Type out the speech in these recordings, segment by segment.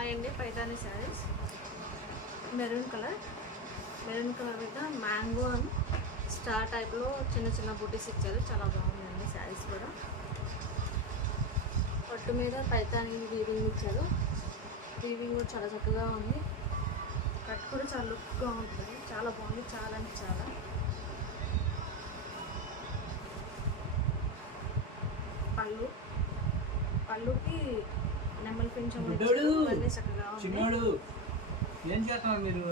Hi అండి, Paithani saris. Maroon colour మీద mango అని స్టార్ టైప్లో చిన్న చిన్న బుటీస్ ఇచ్చారు. చాలా బాగుందండి శారీస్ కూడా. పట్టు మీద పైతాని వీవింగ్ ఇచ్చారు. వీవింగ్ కూడా చాలా చక్కగా ఉంది. కట్ కూడా చాలా లుక్గా ఉంటుంది. చాలా బాగుంది, చాలా అంటే చాలా. పళ్ళుకి నెమ్మల పెంచం అన్నీ చక్కగా ఉంది. ఏం చేస్తున్నారు మీరు?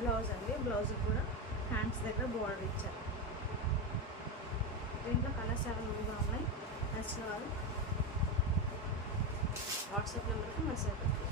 బ్లౌజ్ అండి, బ్లౌజ్ కూడా హ్యాండ్స్ దగ్గర బోర్డర్ ఇచ్చారు. దీంట్లో కలర్స్ అవైలబుల్గా ఉన్నాయి. నచ్చిన వాళ్ళు వాట్సాప్ నెంబర్కి మెసేజ్ పెట్టండి.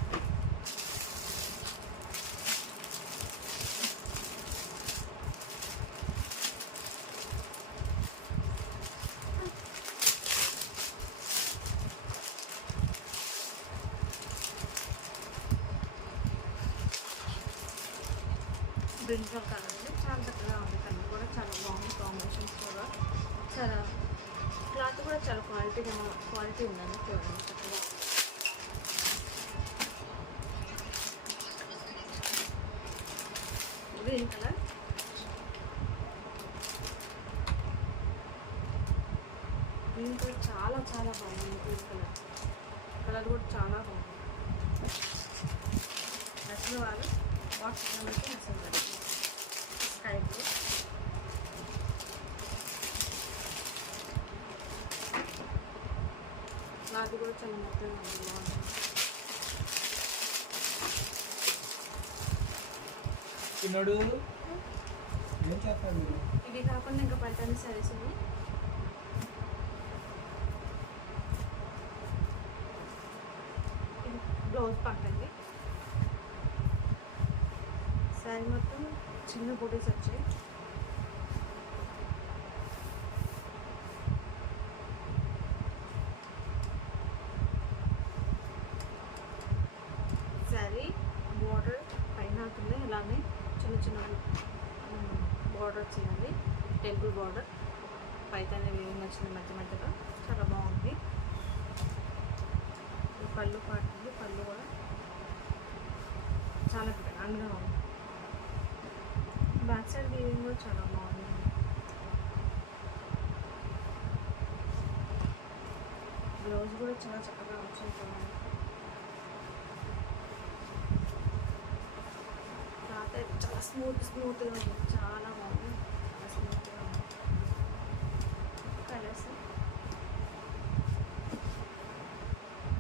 బ్రింజల్ కలర్ అండి, చాలా చక్కగా ఉంది. కలర్ కూడా చాలా బాగుంది. కాంబినేషన్స్ కూడా చాలా, క్లాత్ కూడా చాలా క్వాలిటీ ఉందండి. చూడండి చక్కగా. గ్రీన్ కలర్, చాలా చాలా బాగుంది. గ్రీన్ కలర్ కూడా చాలా బాగుంది. నచ్చిన వాళ్ళు వాట్సాప్ నెంబర్కి మెసేజ్ పెట్టండి. స్కై బ్లూ, నాది కూడా చాలా మొత్తంగా ఉంది. బాగుంది. చిన్నోడు ఏం చేస్తాడు? ఇవి కాకుండా ఇంకా పైతాని శారీస్ ఉన్నాయి. బ్లౌజ్ పక్కండి. శారీ మొత్తం చిన్న బూటీస్ వచ్చాయి. శారీ బోర్డర్ పైన అవుతుంది. ఇలానే చిన్న చిన్న బోర్డర్ వచ్చిందండి. టెంపుల్ బోర్డర్ పైతానే వేవింగ్ వచ్చింది మధ్య మధ్యలో. చాలా బాగుంది. ఈ పళ్ళు పాటుంది. పళ్ళు కూడా చాలా గ్రాండ్గా ఉంది. బ్యాక్ సైడ్ వీవింగ్ కూడా చాలా బాగుంది. బ్లౌజ్ కూడా చాలా చక్కగా వచ్చింది. క్లాత్ అయితే చాలా స్మూత్గా ఉంది. చాలా బాగుంది.